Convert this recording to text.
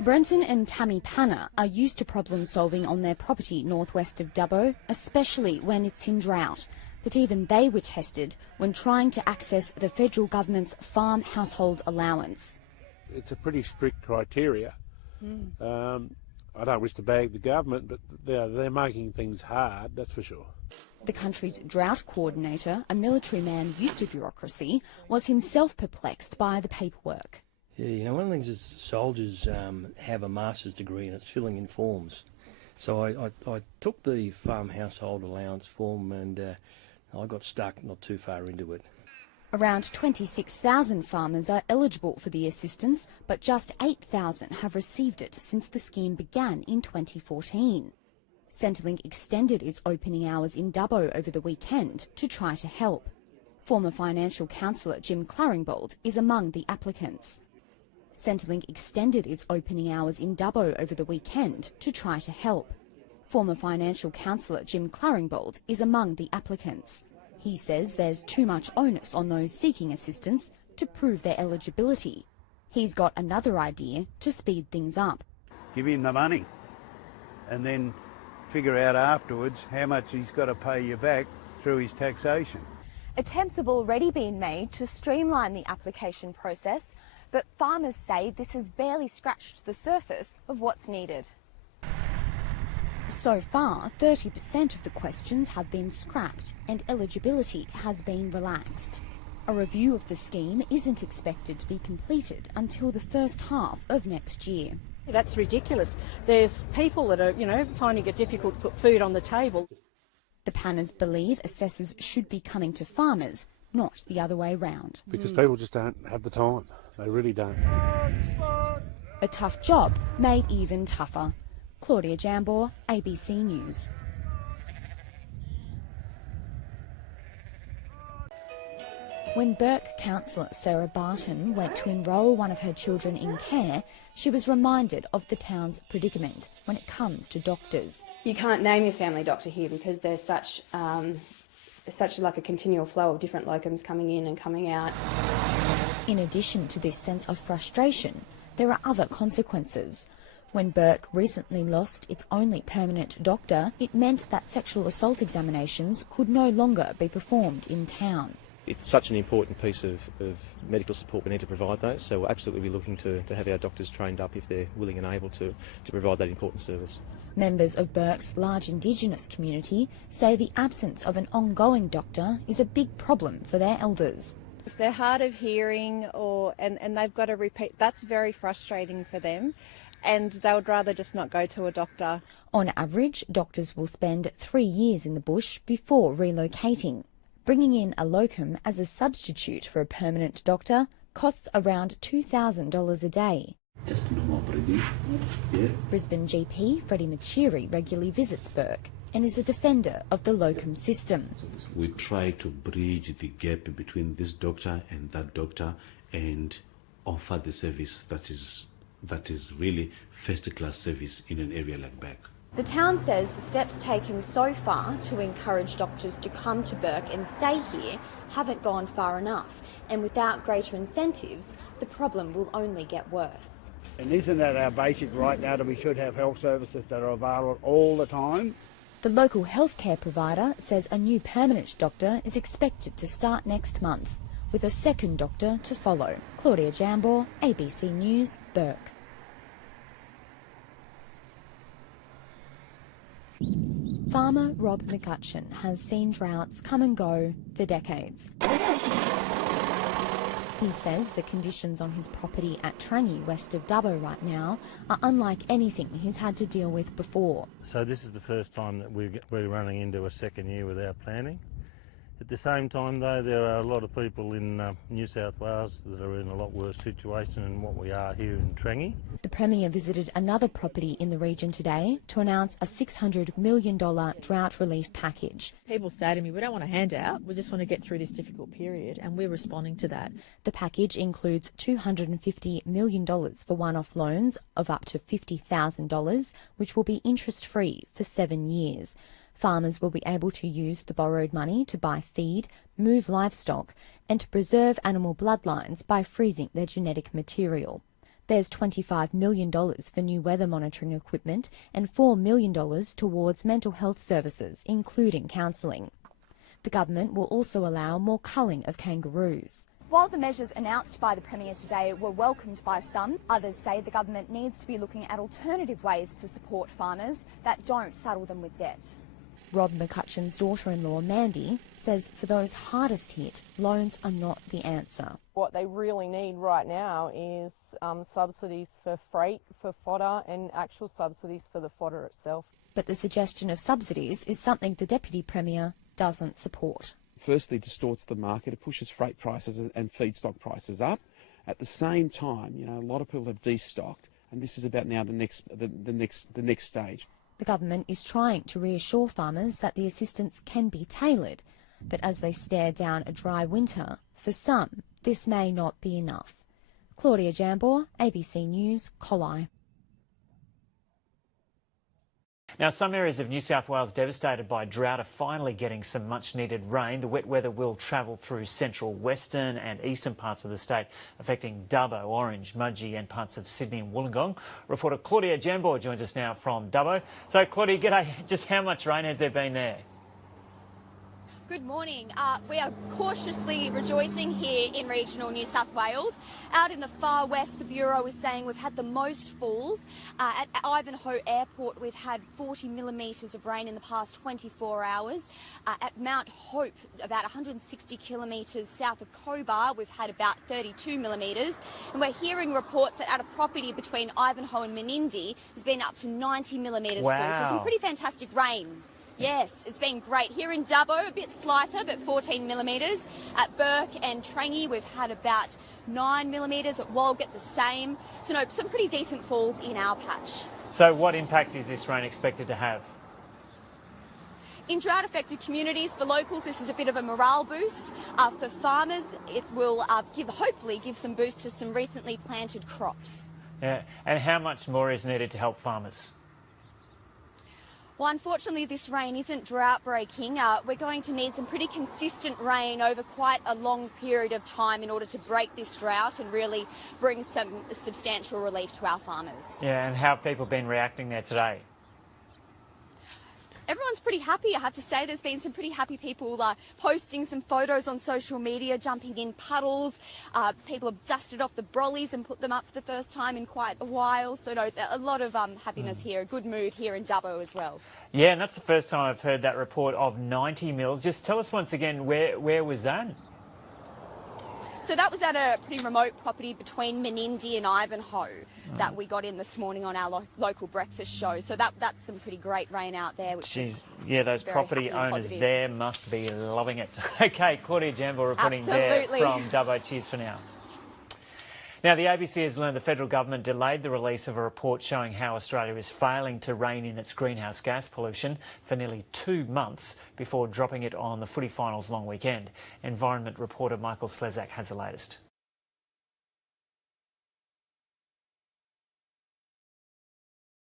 Brenton and Tammy Panner are used to problem solving on their property northwest of Dubbo, especially when it's in drought. But even they were tested when trying to access the federal government's farm household allowance. It's a pretty strict criteria. I don't wish to bag the government, but they're making things hard, that's for sure. The country's drought coordinator, a military man used to bureaucracy, was himself perplexed by the paperwork. Yeah, you know, one of the things is soldiers have a master's degree and it's filling in forms. So I took the farm household allowance form and I got stuck not too far into it. Around 26,000 farmers are eligible for the assistance, but just 8,000 have received it since the scheme began in 2014. Centrelink extended its opening hours in Dubbo over the weekend to try to help. Former financial councillor Jim Claringbold is among the applicants. Centrelink extended its opening hours in Dubbo over the weekend to try to help. Former financial councillor Jim Claringbold is among the applicants. He says there's too much onus on those seeking assistance to prove their eligibility. He's got another idea to speed things up. Give him the money and then figure out afterwards how much he's got to pay you back through his taxation. Attempts have already been made to streamline the application process, but farmers say this has barely scratched the surface of what's needed. So far, 30% of the questions have been scrapped and eligibility has been relaxed. A review of the scheme isn't expected to be completed until the first half of next year. That's ridiculous. There's people that are, finding it difficult to put food on the table. The Panners believe assessors should be coming to farmers, not the other way round. Because people just don't have the time. They really don't. A tough job made even tougher. Claudia Jambor, ABC News. When Burke councillor Sarah Barton went to enrol one of her children in care, she was reminded of the town's predicament when it comes to doctors. You can't name your family doctor here because there's such like a continual flow of different locums coming in and coming out. In addition to this sense of frustration, there are other consequences. When Burke recently lost its only permanent doctor, it meant that sexual assault examinations could no longer be performed in town. It's such an important piece of medical support. We need to provide those, so we'll absolutely be looking to have our doctors trained up if they're willing and able to provide that important service. Members of Burke's large Indigenous community say the absence of an ongoing doctor is a big problem for their elders. If they're hard of hearing and they've got to repeat, that's very frustrating for them, and they would rather just not go to a doctor. On average, doctors will spend 3 years in the bush before relocating. Bringing in a locum as a substitute for a permanent doctor costs around $2,000 a day. Just normal breathing. Yeah. Brisbane GP Freddie Machiri regularly visits Burke and is a defender of the locum system. We try to bridge the gap between this doctor and that doctor and offer the service that is really first-class service in an area like Burke. The town says steps taken so far to encourage doctors to come to Burke and stay here haven't gone far enough, and without greater incentives, the problem will only get worse. And isn't that our basic right now, that we should have health services that are available all the time? The local healthcare provider says a new permanent doctor is expected to start next month, with a second doctor to follow. Claudia Jambor, ABC News, Burke. Farmer Rob McGutcheon has seen droughts come and go for decades. He says the conditions on his property at Trangie, west of Dubbo right now, are unlike anything he's had to deal with before. So this is the first time that we're running into a second year without planting. At the same time, though, there are a lot of people in New South Wales that are in a lot worse situation than what we are here in Trangie. The Premier visited another property in the region today to announce a $600 million drought relief package. People say to me, we don't want a handout, we just want to get through this difficult period, and we're responding to that. The package includes $250 million for one-off loans of up to $50,000, which will be interest-free for 7 years. Farmers will be able to use the borrowed money to buy feed, move livestock and to preserve animal bloodlines by freezing their genetic material. There's $25 million for new weather monitoring equipment and $4 million towards mental health services, including counselling. The government will also allow more culling of kangaroos. While the measures announced by the Premier today were welcomed by some, others say the government needs to be looking at alternative ways to support farmers that don't saddle them with debt. Rob McCutcheon's daughter-in-law, Mandy, says for those hardest hit, loans are not the answer. What they really need right now is subsidies for freight, for fodder, and actual subsidies for the fodder itself. But the suggestion of subsidies is something the Deputy Premier doesn't support. Firstly, distorts the market. It pushes freight prices and feedstock prices up. At the same time, a lot of people have destocked, and this is about now the next stage. The government is trying to reassure farmers that the assistance can be tailored, but as they stare down a dry winter, for some, this may not be enough. Claudia Jambor, ABC News, Collie. Now, some areas of New South Wales devastated by drought are finally getting some much-needed rain. The wet weather will travel through central, western and eastern parts of the state, affecting Dubbo, Orange, Mudgee and parts of Sydney and Wollongong. Reporter Claudia Jambor joins us now from Dubbo. So, Claudia, g'day. Just how much rain has there been there? Good morning. We are cautiously rejoicing here in regional New South Wales. Out in the far west, the Bureau is saying we've had the most falls. At Ivanhoe Airport, we've had 40 millimetres of rain in the past 24 hours. At Mount Hope, about 160 kilometres south of Cobar, we've had about 32 millimetres. And we're hearing reports that at a property between Ivanhoe and Menindee, there's been up to 90 millimetres fall. So some pretty fantastic rain. Yes, it's been great. Here in Dubbo, a bit slighter, but 14 millimetres. At Burke and Trangie, we've had about 9 millimetres. At Walgett, the same. So, no, some pretty decent falls in our patch. So what impact is this rain expected to have? In drought-affected communities, for locals, this is a bit of a morale boost. For farmers, it will hopefully give some boost to some recently planted crops. Yeah, and how much more is needed to help farmers? Well, unfortunately, this rain isn't drought-breaking. We're going to need some pretty consistent rain over quite a long period of time in order to break this drought and really bring some substantial relief to our farmers. Yeah, and how have people been reacting there today? Everyone's pretty happy, I have to say. There's been some pretty happy people posting some photos on social media, jumping in puddles. People have dusted off the brollies and put them up for the first time in quite a while. So, no, a lot of happiness here, a good mood here in Dubbo as well. Yeah, and that's the first time I've heard that report of 90 mils. Just tell us once again, where was that? So that was at a pretty remote property between Menindee and Ivanhoe that we got in this morning on our local breakfast show. So that's some pretty great rain out there. Which is yeah, those property owners there must be loving it. Okay, Claudia Jambor reporting there from Dubbo. Cheers for now. Now, the ABC has learned the federal government delayed the release of a report showing how Australia is failing to rein in its greenhouse gas pollution for nearly 2 months before dropping it on the footy finals long weekend. Environment reporter Michael Slezak has the latest.